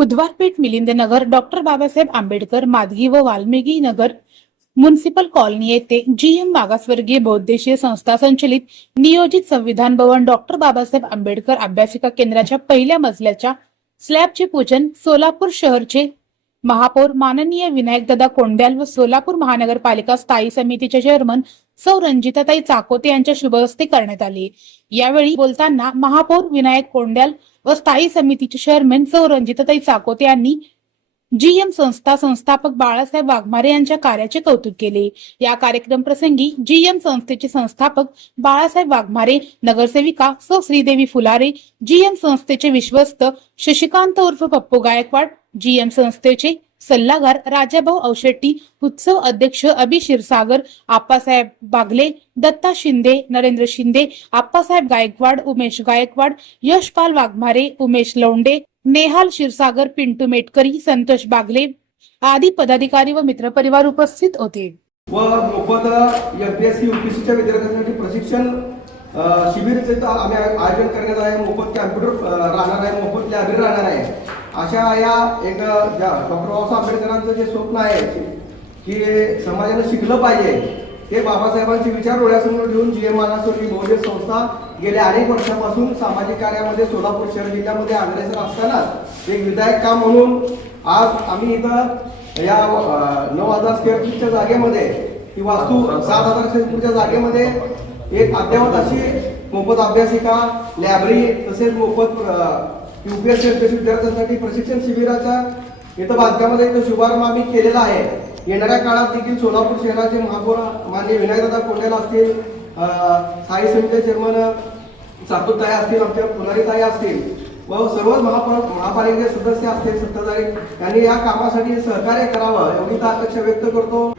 Budhwar Peth Milindnagar doctor Babasaheb Ambedkar मादगी व Valmiki Nagar municipal colony येथे GM मागासवर्गीय बहुउद्देशीय संस्था संचलित नियोजित संविधान भवन डॉक्टर बाबासाहेब आंबेडकर अभ्यासिका केंद्राच्या पहिल्या मजल्याच्या स्लॅबचे पूजन सोलापूर शहरचे महापौर माननीय विनायकदादा कोंड्याल व सोलापूर महानगरपालिका स्थायी समितीचे चेअरमन सौ रंजिताताई चाकोते यांच्या शुभ हस्ते करण्यात आले। यावेळी बोलताना महापौर विनायक कोंड्याल व स्थायी समितीचे चेअरमन सौ रंजिताताई चाकोते यांनी जीएम संस्था संस्थापक बाळासाहेब वाघमारे यांच्या कार्याचे कौतुक केले। या कार्यक्रम प्रसंगी जीएम संस्थेचे संस्थापक बाळासाहेब वाघमारे, नगरसेविका सौ श्रीदेवी फुलारे, जीएम संस्थेचे विश्वस्त शशिकांत उर्फ पप्पू गायकवाड, जीएम संस्थेचे सल्लागार राजाभाऊ अवशेट्टी, उत्सव अध्यक्ष अभि क्षीरसागर, आप्पासाहेब बागले, दत्ता शिंदे, नरेंद्र शिंदे, आप्पासाहेब गायकवाड, उमेश गायकवाड, यशपाल वाघमारे, उमेश लौंडे, नेहाल क्षीरसागर, पिंटू मेटकरी, संतोष बागले आदी पदाधिकारी व मित्रपरिवार उपस्थित होते। व मोफत एमपीएससी यूपीएससीच्या विद्यार्थ्यांसाठी प्रशिक्षण शिबिराचे आम्ही आयोजन करण्यात आहे। मोफत कॅम्प्युटर राहणार आहे, मोफत लायब्ररी राहणार आहे। अशा या एक डॉक्टर बाबासाहेब आंबेडकरांचं जे स्वप्न आहे की समाजाने शिकलं पाहिजे, ते बाबासाहेबांचे विचार डोळ्यासमोर ठेवून जीएम मागासवर्गीय बहुउद्देशीय संस्था गेल्या अनेक वर्षापासून सामाजिक कार्यामध्ये सोलापूर शहर जिल्ह्यामध्ये अग्रेसर असताना एक विधायक काम म्हणून आज आम्ही इथं या 9,000 स्क्वेअर फीटच्या जागेमध्ये ही वास्तू 7,000 स्क्वेअर फीटच्या जागेमध्ये एक अद्ययावत अशी मोफत अभ्यासिका लायब्ररी तसेच मोफत यूपीएससी विद्यार्थ्यांसाठी प्रशिक्षण शिबिराच्या इथं बांधकामाचा इथं शुभारंभ आम्ही केलेला आहे। येणाऱ्या काळात देखील सोलापूर शहराचे महापौर माननीय विनायकदादा कोंड्याल असतील, स्थायी समितीचे चेअरमन चाकोताई असतील, आमच्या फुलारीताई असतील व सर्व महापालिकेचे सदस्य असतील, सत्ताधारी यांनी या कामासाठी सहकार्य करावं एवढी अपेक्षा व्यक्त करतो।